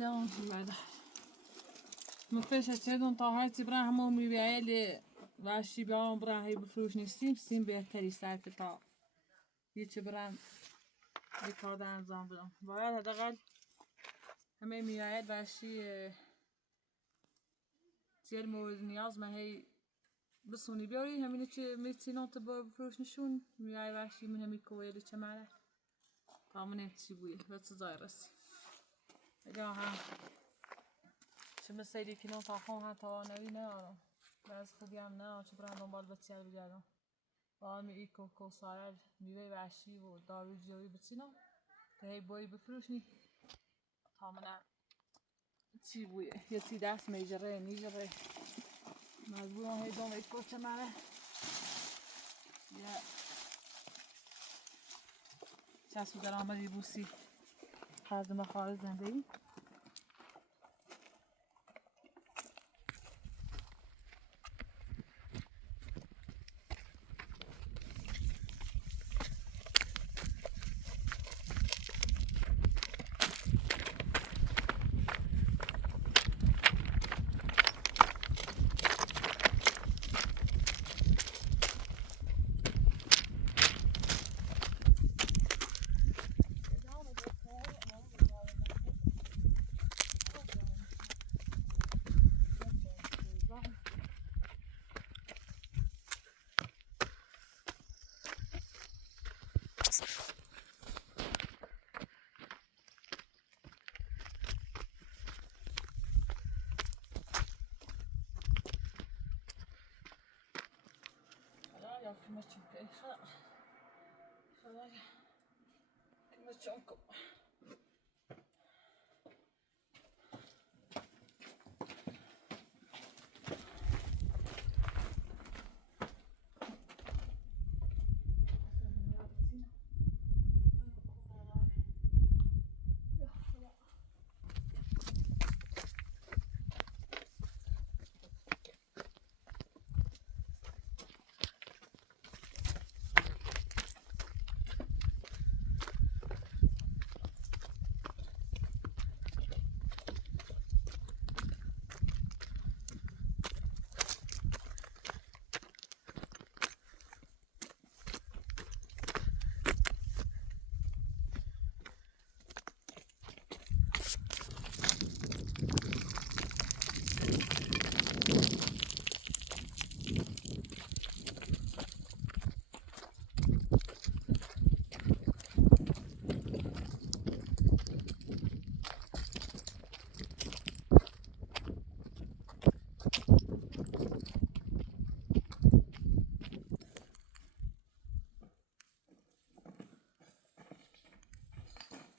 لا بعد ما فيش هتشدون طاهرتي برا همو مبيعالي واشي بيعون برا هي بفروش نسيم سيم بيهتري ساعة طا يتش برا بيكادا انزام برا باید هدقل همه مبيعال واشي تيال مورد نياز ما هي بصوني بيوري همينه چه ميتسينون تبا بفروش نشون مبيعال واشي من همي كويلي چه معله طامنه تشيبويه بس زايرس اجاها شما سيدي كنون طاحون ها توانوي نه بعض خوبی هم نه چه برای دنبال بچه‌ها بگردم وامی ایکو کوسارل میوه وحشی و دارو جوی بچینم که هی بوی بفروشنی طامنه چی بویه یه چی دست میجره نیجره مجبورم هی دوم ایکو چه مره یه کسب درآمدی بوسی خرج خارج زندگی كما تشوفوا خلاص كما تشوفوا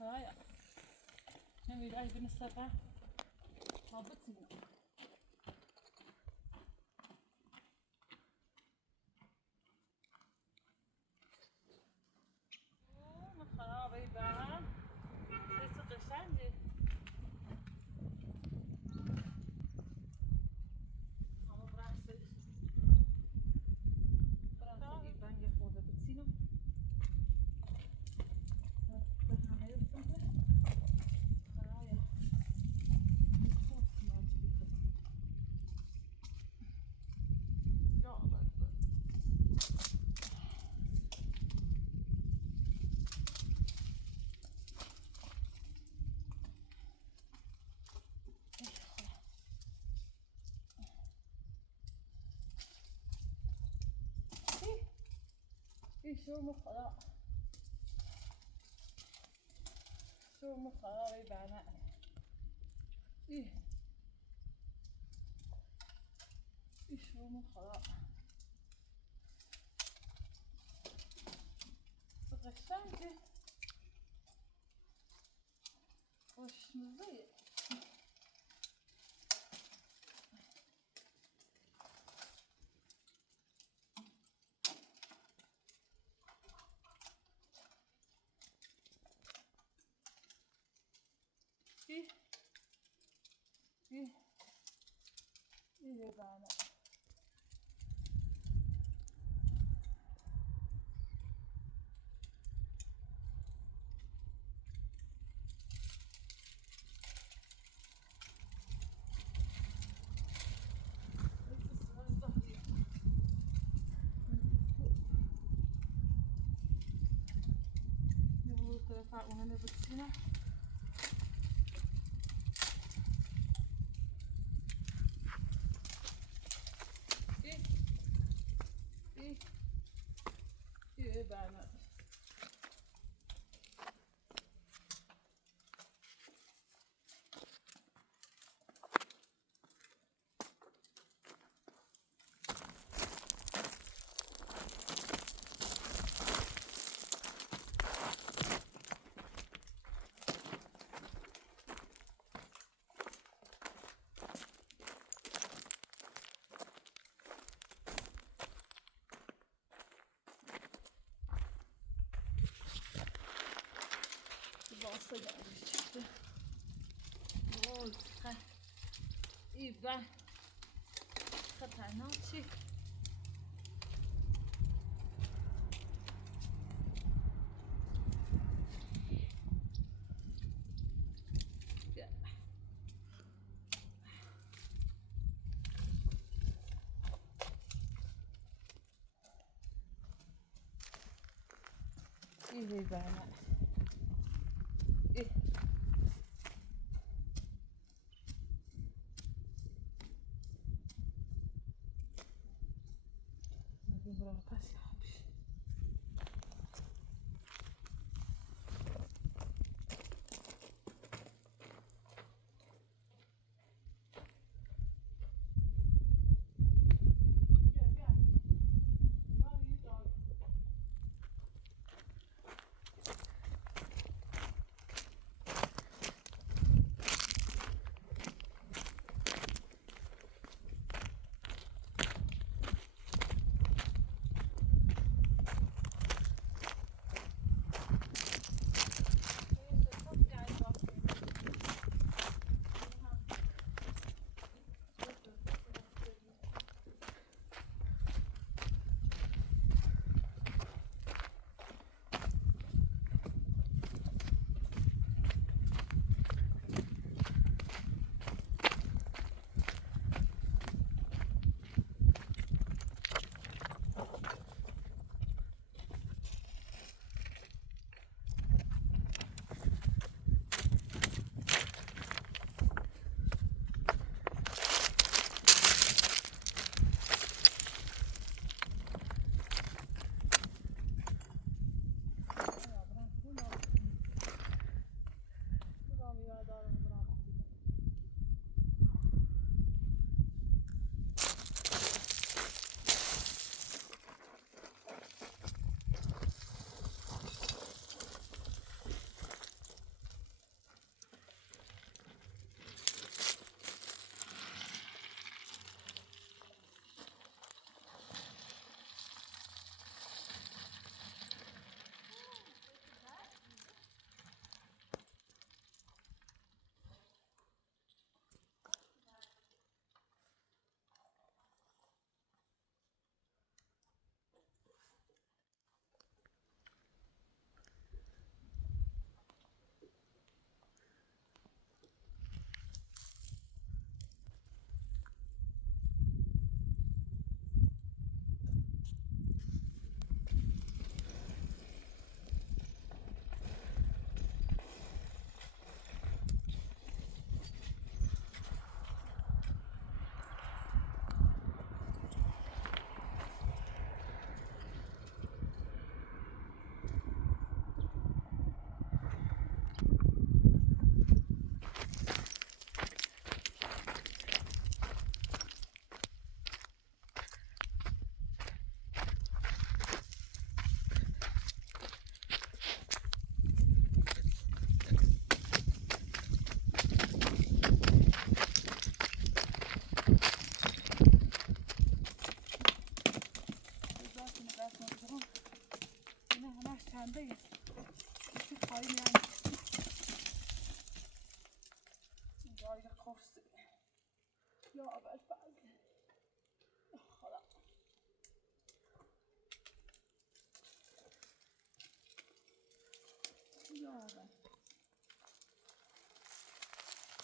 هاي نبي أي بنستطيع هابطنا خرابي بقى سيسق الشنجي هم براسل براسل بانجي خوده بتسينو شو مخلا شو مخلا يبعنا ايه شو مخلا غشانتي وش مزيق ايه ايه ايه يبعنا para una nebuchina. Bana. Basta gelmiş çıktı. Oy, iyi ben. Katarına çık. İyi ben. İyi. Buraya pas yapmış. Çendeyim. Şu kayın yani. Böyle korsi. Ya ben fazla. Hala. Ya ben.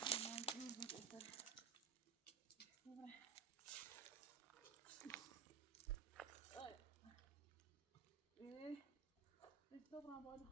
Aman dur dur. Esto para bueno.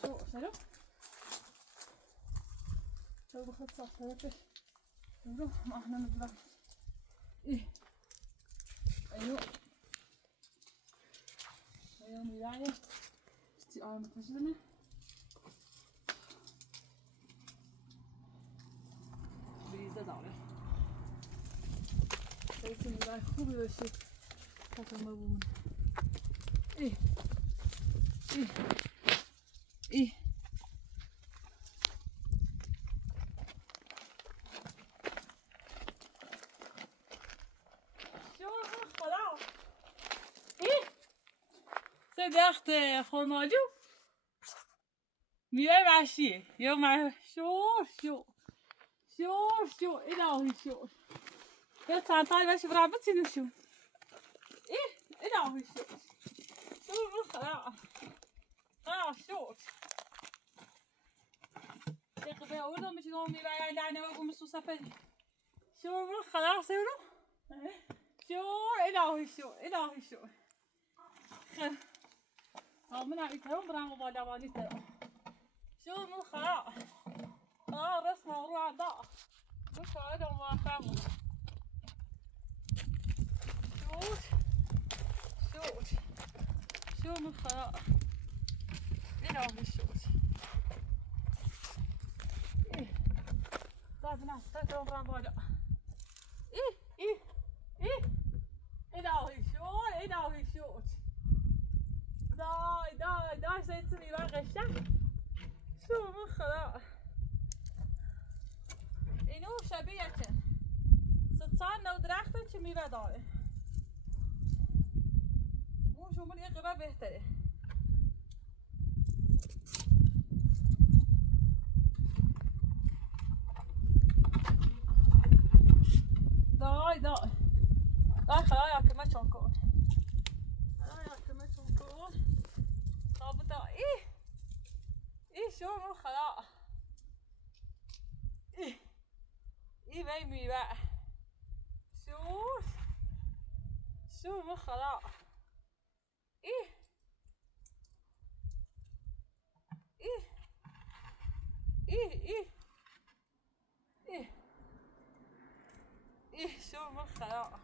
شو سلام لو بخد صحتك نروح ما احنا نطلع ايه ايوه ايوه ميرايا استي متجنة بریزه داره سیتی میرای خوبی باشی خاتمه بومن ای ای ای درخت خرماجو میوه وحشیه یا شور شور شور شور الهی شور یا چند تایی باشه برای بچینوشون الهی شور شور خدا شور دقیقه اوردم میشه گم میوه لعنه و گم سوسفه شور خدا سیرو شور الهی شور من عيتهم برام بالا واليتهم شو من خلاص رسمه وروح ضاع مش هذا ما فهموا شو من خلاص إلى بالشوت إيه لا بناس تكرم برام بالا إيه إلى بالشوت داي سيتني بقى غشة شو من خلاص اینو شبیه که ستان نو درخته که میوه داره اون شمول یه قبه بهتره دای خلاص که ما چون کن رابطه ای شو من خلاص ای وی میوه شو من خلاص ای شو من خلاص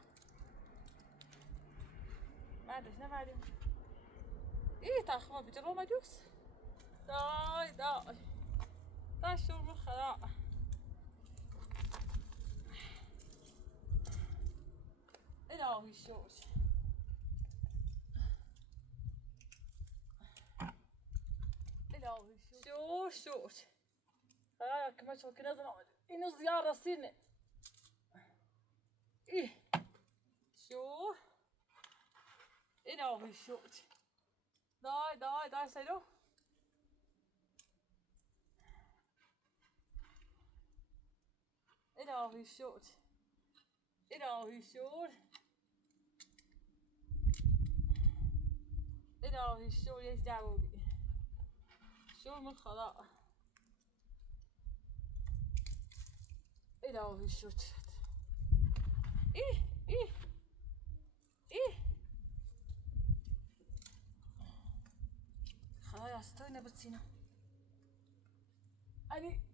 ما ادري شنو بعدين تاخذ بجرو مجوس داي شو من خلاص الهي شوش هاك ما شو كنا زمان إنه زيارة سنة شو الهي شوش داي سيرو الهي شوش يجدعوا بي شو من خلاص الهي شوش خلاص استوينا بتصينا أني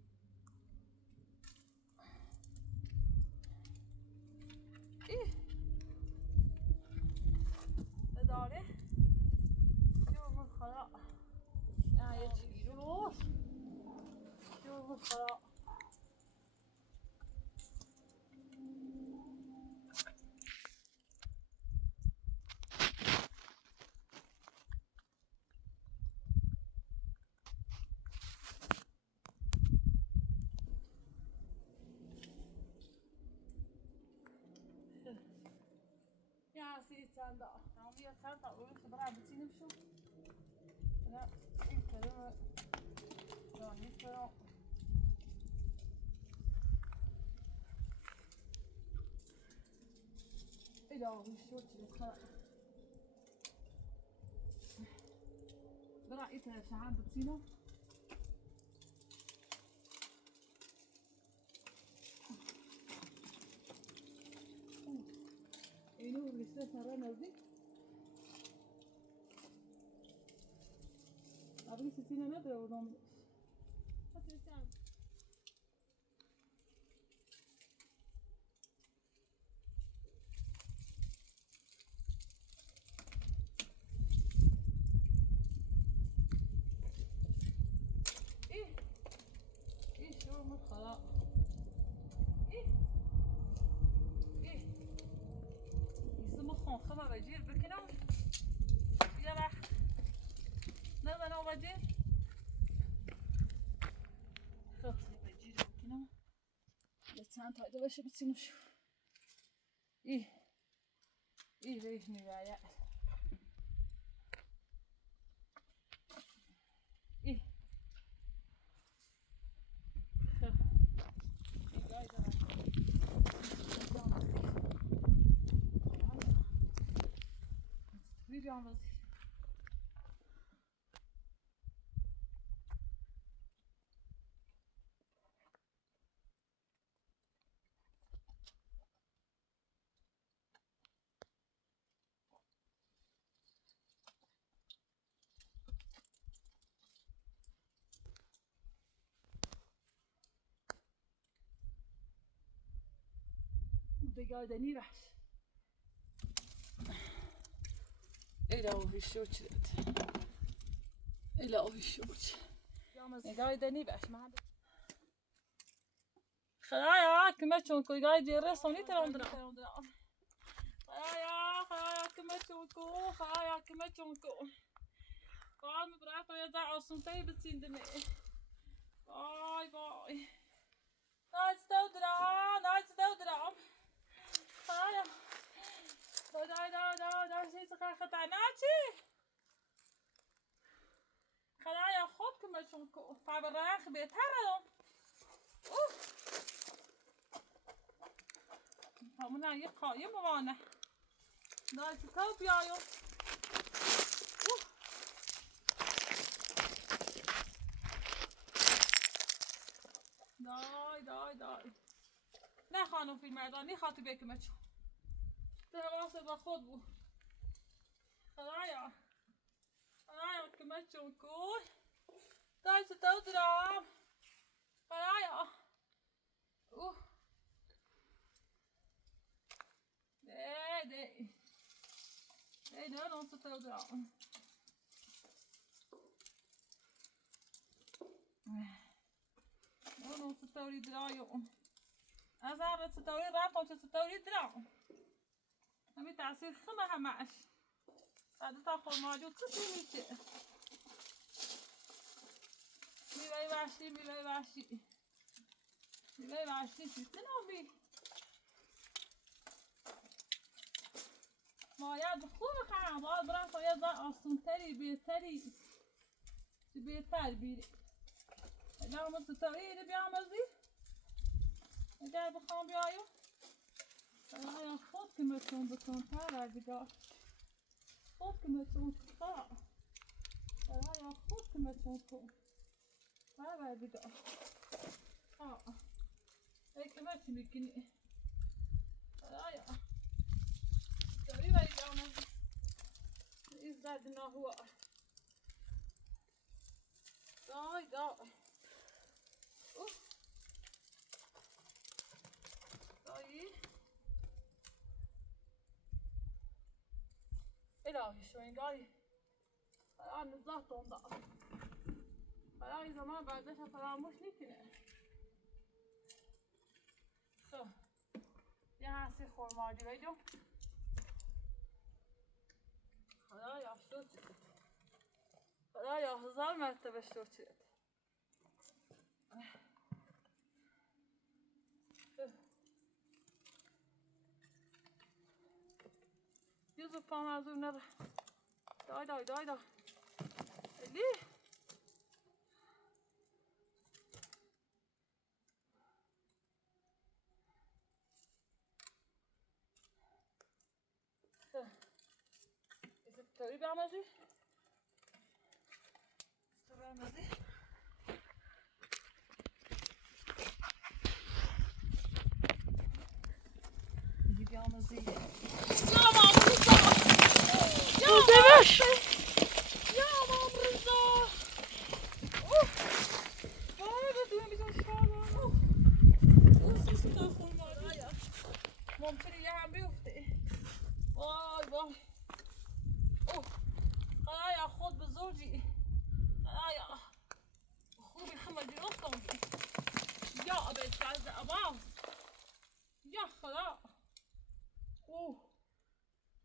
داره شو من خلاص يجي يروح شو من خلاص چند تا تمامی چند تا اولش برای بچینم شو لا این کلمه جانی کنم إلهي شو تلك برأيتها شعان بتسينو إنه لسه ترى نزيك أبغى ستين ندري ونوم إيه شو مخلا إيه يسمى خون خبر بجير بكنام يا بح نبى نو بجير خطي بجير بكنام لسان تاجا باش بتسينو شو إيه ليش نبايع إيه Videomuz. Begadeni ver. İlahi şükret. İlahi şükret. Begadeni ver. خلايا كما تشوفوا قاعد يرسوني ترى خلايا كما تشوفوا خلايا كما تشوفوا قام براحته يزع عصمتي بتسندمي باي نايس تودرا خلايا دا شيء سخر خطعناكي خلايا خود كما تشوفوا فبراخ بيتهرلوا همون یه قایم وانه نایس تو بیایو دای نه خانم فیلم مردانی خاطی بکمه چون ده واسه با خود بود خدایا کمه چون کن نایس تو درام خدایا Nee, dan ons het ook al. Dan ons het ook niet draaien. Als hij het het ook raakt, ons het ook niet draaien. Dan moet hij zich gaan maken. Dat is toch gewoon maar doet het niet. Mi vai wassi. Zitten of niet? ما یاد خوب خواهم باید برام باید با آسونتری بهتر بیری اگر من ستاری اینو بیامرزی اگر بخوام بیایم یا خود که متون بکن تر دیگر خود که متون تا یا خود که متون کن تر دیگر ای که متی میکنی یا تقريبا يبقى يزداد انه هو إلهي شو قاي الآن نزلت ونضع الآن زمان بعدش فراموش نکنه خب یه هستی خورمادی بجم خدایا شد خدایا 1000 مرتبه شد بذار پام از اون نره. دای ليه استوری بعمزی بعمزی يا مام رضا يا دمش يا مام رضا ممكن يا عم بيفتي واي يا خود بزوجي يا خوبي خمر جلوسكم يا أبي تعز أباو يا خلا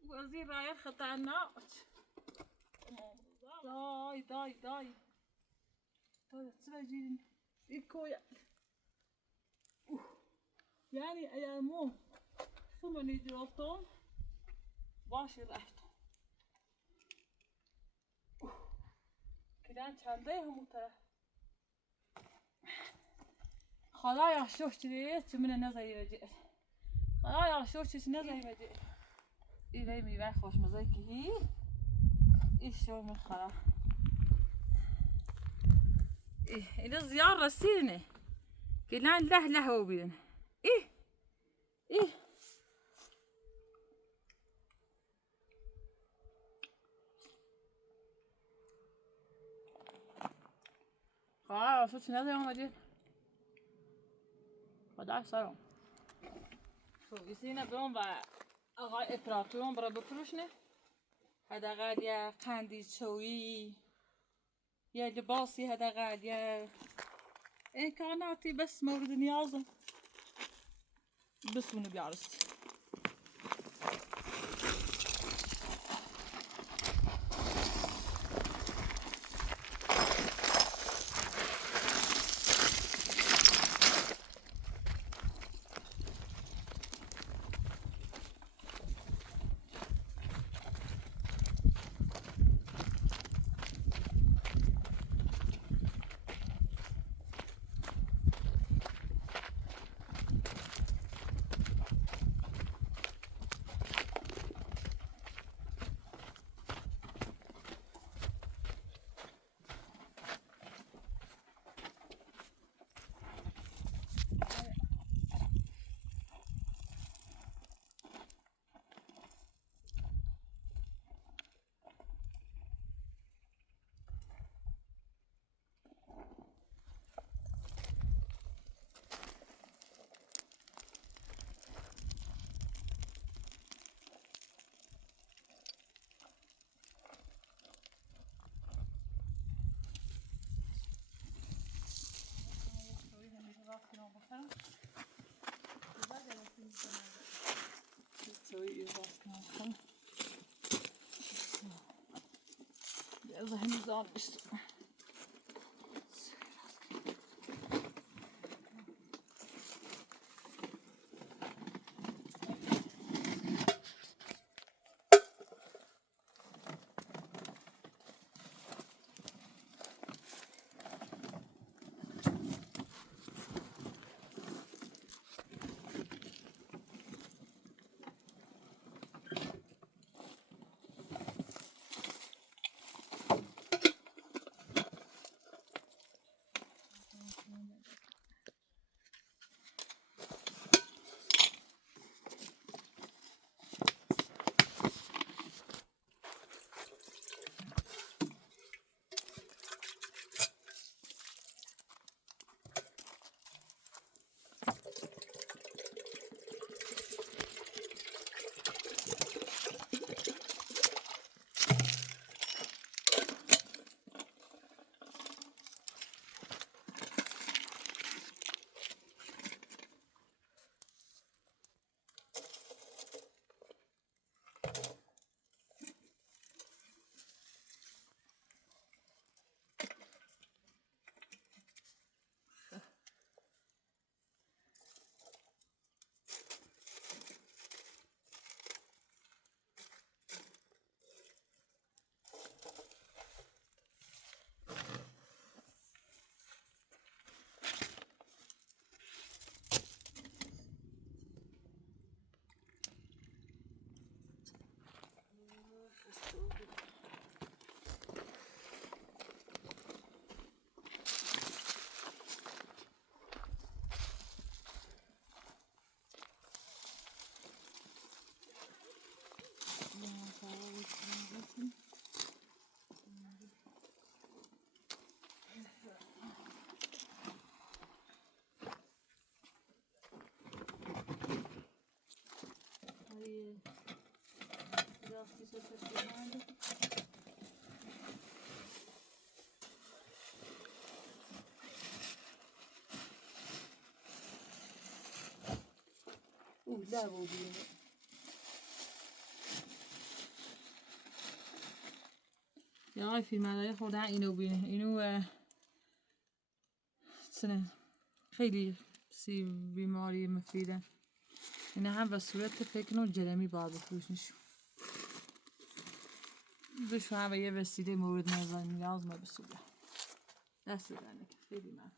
وزير رايح خطأ الناقش داي تسرجين إيكويا يعني أيامو خمني جلوسكم باشي رحتم كدان چندهم ترى خدایا شوشتری چه من نزایی وجه خدایا شوشتش نزایی وجه ایوه میوه خوشمزه که هی ایشو میخوره اینو زیار رسیدنه که لان له هو بین خدایا شوشتش نزایی وجه خدا سلام خب یسینا برام و آقای اپراتورم برای بفروشنه حداقل یه قندیلچویی یه لباسی حداقل یه امکاناتی بس مورد نیازم بسونه بیارستی يلا هني زار لا بو بینه یا آقای فیلمبرداری خوردن اینو بینه اینو سنه خیلی بیماری مفیده اینه هم به صورت فکر کنم جرمی باید بفروشنشون بشو هم به یه وسیله مورد نظر نیاز ما بسوبه دست بزنه که خیلی من